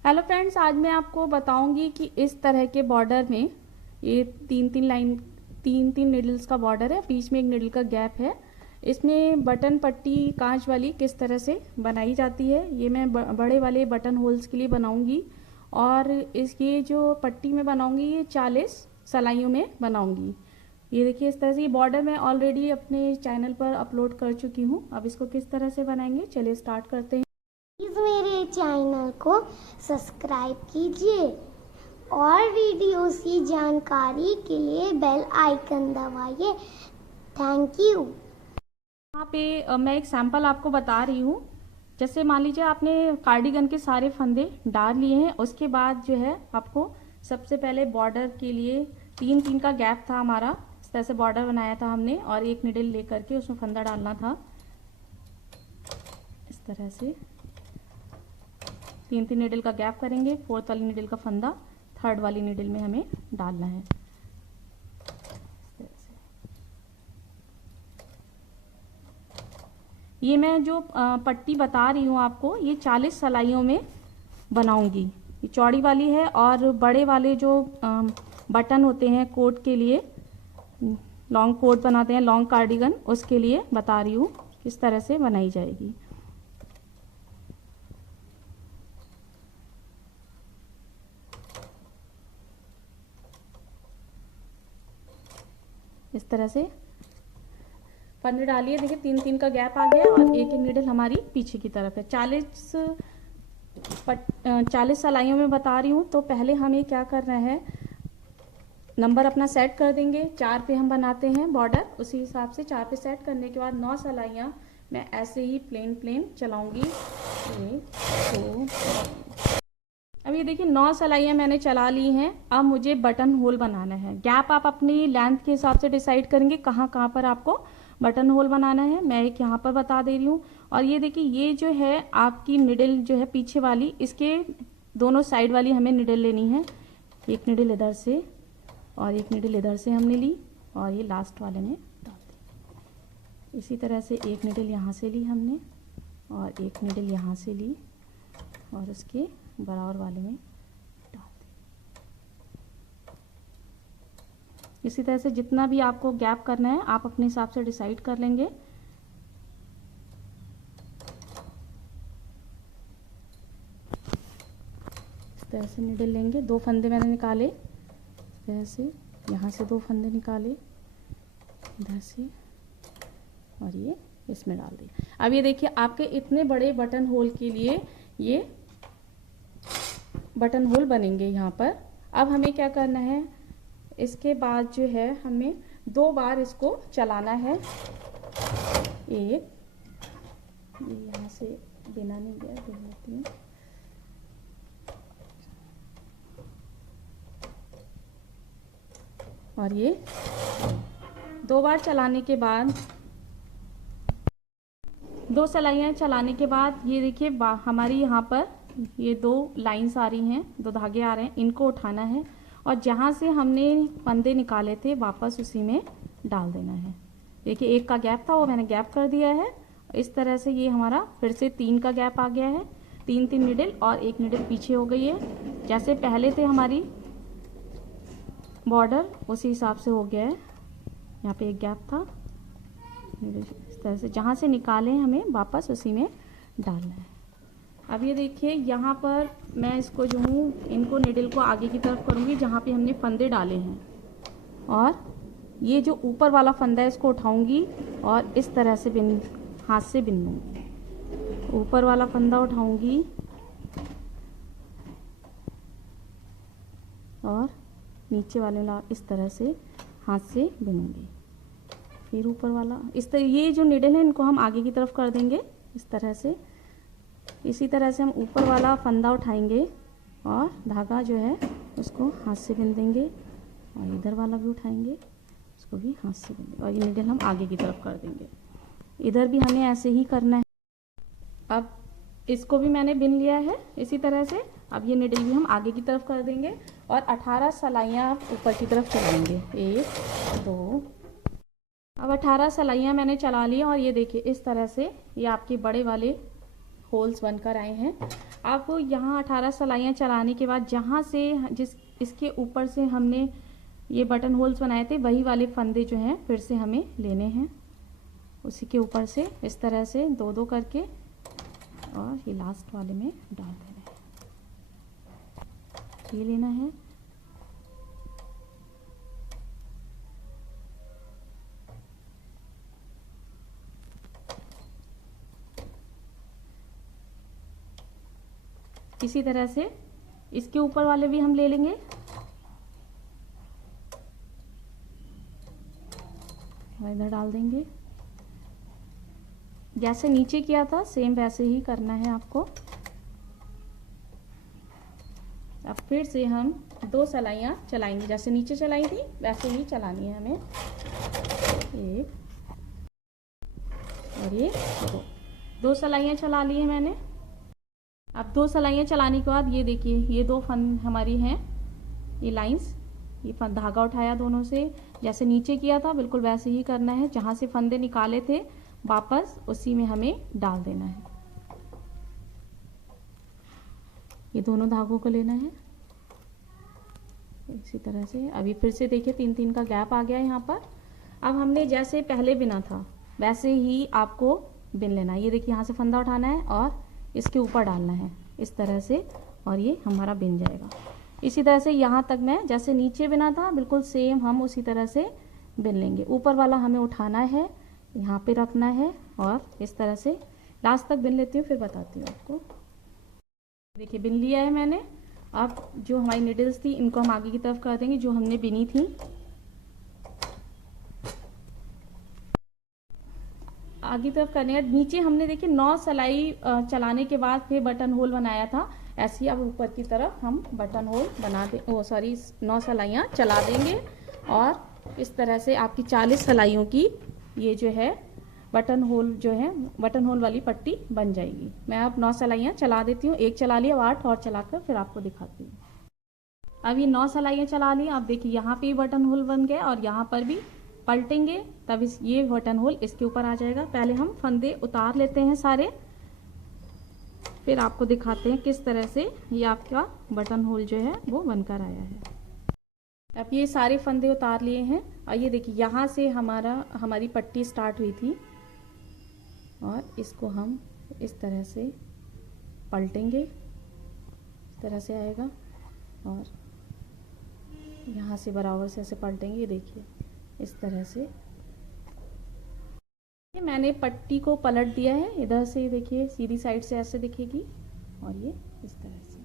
Hello friends, आज मैं आपको बताऊंगी कि इस तरह के बॉर्डर में ये तीन तीन निडल्स का बॉर्डर है, बीच में एक निडल का गैप है। इसमें बटन पट्टी कांच वाली किस तरह से बनाई जाती है ये मैं बड़े वाले बटन होल्स के लिए बनाऊंगी। और इसकी जो पट्टी में बनाऊंगी ये 40 सलाइयों में बनाऊंगी। ये देखिए, इस तरह से ये बॉर्डर मैं ऑलरेडी अपने चैनल पर अपलोड कर चुकी हूँ। अब इसको किस तरह से बनाएंगे, चलिए स्टार्ट करते हैं। प्लीज मेरे चैनल को सब्सक्राइब कीजिए और वीडियोस की जानकारी के लिए बेल आइकन दबाइए। Thank you. यहाँ पे मैं एक सैंपल आपको बता रही हूँ। जैसे मान लीजिए आपने कार्डिगन के सारे फंदे डाल लिए हैं, उसके बाद जो है आपको सबसे पहले बॉर्डर के लिए तीन तीन का गैप था हमारा, इस तरह से बॉर्डर बनाया था हमने और एक निडल लेकर के उसमें फंदा डालना था। इस तरह से तीन तीन निडल का गैप करेंगे, फोर्थ वाली निडल का फंदा थर्ड वाली निडल में हमें डालना है। ये मैं जो पट्टी बता रही हूँ आपको, ये 40 सलाइयों में बनाऊंगी। ये चौड़ी वाली है और बड़े वाले जो बटन होते हैं कोट के लिए, लॉन्ग कोट बनाते हैं, लॉन्ग कार्डिगन, उसके लिए बता रही हूँ किस तरह से बनाई जाएगी। इस तरह से फंदे डालिए। देखिए तीन तीन का गैप आ गया और एक एक नीडल हमारी पीछे की तरफ है। 40 सलाइयों में बता रही हूँ। तो पहले हमें क्या करना है, नंबर अपना सेट कर देंगे। 4 पे हम बनाते हैं बॉर्डर, उसी हिसाब से 4 पे सेट करने के बाद 9 सलाइयाँ मैं ऐसे ही प्लेन चलाऊंगी। 1 2। अब ये देखिए 9 सलाइयाँ मैंने चला ली हैं। अब मुझे बटन होल बनाना है। गैप आप अपनी लेंथ के हिसाब से डिसाइड करेंगे कहाँ कहाँ पर आपको बटन होल बनाना है। मैं एक यहाँ पर बता दे रही हूँ। और ये देखिए, ये जो है आपकी निडल जो है पीछे वाली, इसके दोनों साइड वाली हमें निडल लेनी है। एक निडल इधर से और एक निडल इधर से हमने ली और ये लास्ट वाले में डाल दी। इसी तरह से एक निडल यहाँ से ली हमने और एक निडल यहाँ से ली और उसके बराबर वाले में डाल दी। इसी तरह से जितना भी आपको गैप करना है आप अपने हिसाब से डिसाइड कर लेंगे। इस तरह से निडल लेंगे। 2 फंदे मैंने निकाले, इस तरह से यहाँ से 2 फंदे निकाले इधर से और ये इसमें डाल दिए। अब ये देखिए, आपके इतने बड़े बटन होल के लिए ये बटन होल बनेंगे यहाँ पर। अब हमें क्या करना है, इसके बाद जो है हमें 2 बार इसको चलाना है। एक ये यहाँ से बिना नहीं गया, देख लेती हूँ। और ये 2 बार चलाने के बाद, 2 सलाइयाँ चलाने के बाद ये देखिए हमारी यहाँ पर ये 2 लाइन्स आ रही हैं, 2 धागे आ रहे हैं, इनको उठाना है और जहाँ से हमने फंदे निकाले थे वापस उसी में डाल देना है। देखिए एक का गैप था, वो मैंने गैप कर दिया है। इस तरह से ये हमारा फिर से 3 का गैप आ गया है। 3 निडल और एक निडल पीछे हो गई है। जैसे पहले थे हमारी बॉर्डर, उसी हिसाब से हो गया है। यहाँ पे एक गैप था, इस तरह से जहाँ से निकाले हमें वापस उसी में डालना है। अब ये देखिए, यहाँ पर मैं इसको जो हूँ, इनको निडल को आगे की तरफ करूँगी जहाँ पे हमने फंदे डाले हैं और ये जो ऊपर वाला फंदा है इसको उठाऊँगी और इस तरह से हाथ से बिन लूँगी। ऊपर वाला फंदा उठाऊँगी और नीचे वाले इस तरह से हाथ से बिनूंगी। फिर ऊपर वाला इस तरह, ये जो निडल है इनको हम आगे की तरफ कर देंगे इस तरह से। इसी तरह से हम ऊपर वाला फंदा उठाएंगे और धागा जो है उसको हाथ से बिन देंगे और इधर वाला भी उठाएंगे, उसको भी हाथ से बिन देंगे और ये निडल हम आगे की तरफ कर देंगे। इधर भी हमें ऐसे ही करना है। अब इसको भी मैंने बिन लिया है इसी तरह से। अब ये निडल भी हम आगे की तरफ कर देंगे और 18 सलाइयाँ ऊपर की तरफ चलाएंगे। 1 2। अब 18 सलाइयाँ मैंने चला ली और ये देखिए इस तरह से ये आपके बड़े वाले होल्स बनकर आए हैं। अब यहाँ 18 सिलाइयाँ चलाने के बाद जहाँ से जिस इसके ऊपर से हमने ये बटन होल्स बनाए थे वही वाले फंदे जो हैं फिर से हमें लेने हैं, उसी के ऊपर से इस तरह से दो दो करके और ये लास्ट वाले में डाल देना है। ये लेना है, इसी तरह से इसके ऊपर वाले भी हम ले लेंगे। इधर डाल देंगे, जैसे नीचे किया था सेम वैसे ही करना है आपको। अब फिर से हम 2 सिलाइयाँ चलाएंगे, जैसे नीचे चलाई थी वैसे ही चलानी है हमें। एक और ये दो सिलाइयाँ चला ली है मैंने। अब 2 सिलाइयाँ चलाने के बाद ये देखिए ये 2 फंद हमारी हैं, ये लाइंस, ये धागा उठाया दोनों से, जैसे नीचे किया था बिल्कुल वैसे ही करना है। जहाँ से फंदे निकाले थे वापस उसी में हमें डाल देना है। ये दोनों धागों को लेना है इसी तरह से। अभी फिर से देखिए 3-3 का गैप आ गया है यहाँ पर। अब हमने जैसे पहले बिना था वैसे ही आपको बिन लेना है। ये देखिए यहाँ से फंदा उठाना है और इसके ऊपर डालना है इस तरह से, और ये हमारा बिन जाएगा। इसी तरह से यहाँ तक मैं जैसे नीचे बिना था बिल्कुल सेम हम उसी तरह से बिन लेंगे। ऊपर वाला हमें उठाना है, यहाँ पे रखना है और इस तरह से लास्ट तक बिन लेती हूँ, फिर बताती हूँ आपको। देखिए बिन लिया है मैंने। अब जो हमारी निडल्स थी इनको हम आगे की तरफ कर देंगे, जो हमने बिनी थी। आगे तरफ करने है। नीचे हमने देखिए 9 सिलाई चलाने के बाद फिर बटन होल बनाया था, ऐसे ही अब ऊपर की तरफ हम बटन होल बना दे 9 सिलाइयाँ चला देंगे और इस तरह से आपकी 40 सिलाइयों की ये जो है बटन होल जो है बटन होल वाली पट्टी बन जाएगी। मैं अब 9 सिलाइयाँ चला देती हूँ, एक चला लिया, 8 और चलाकर फिर आपको दिखाती हूँ। अब ये 9 सिलाइयाँ चला ली। अब देखिए यहाँ पे बटन होल बन गए और यहाँ पर भी पलटेंगे तब ये बटन होल इसके ऊपर आ जाएगा। पहले हम फंदे उतार लेते हैं सारे, फिर आपको दिखाते हैं किस तरह से ये आपका बटन होल जो है वो बनकर आया है। अब ये सारे फंदे उतार लिए हैं और ये देखिए यहाँ से हमारी पट्टी स्टार्ट हुई थी और इसको हम इस तरह से पलटेंगे, इस तरह से आएगा और यहाँ से बराबर से ऐसे पलटेंगे। देखिए इस तरह से मैंने पट्टी को पलट दिया है। इधर से देखिए सीधी साइड से ऐसे दिखेगी और ये इस तरह से।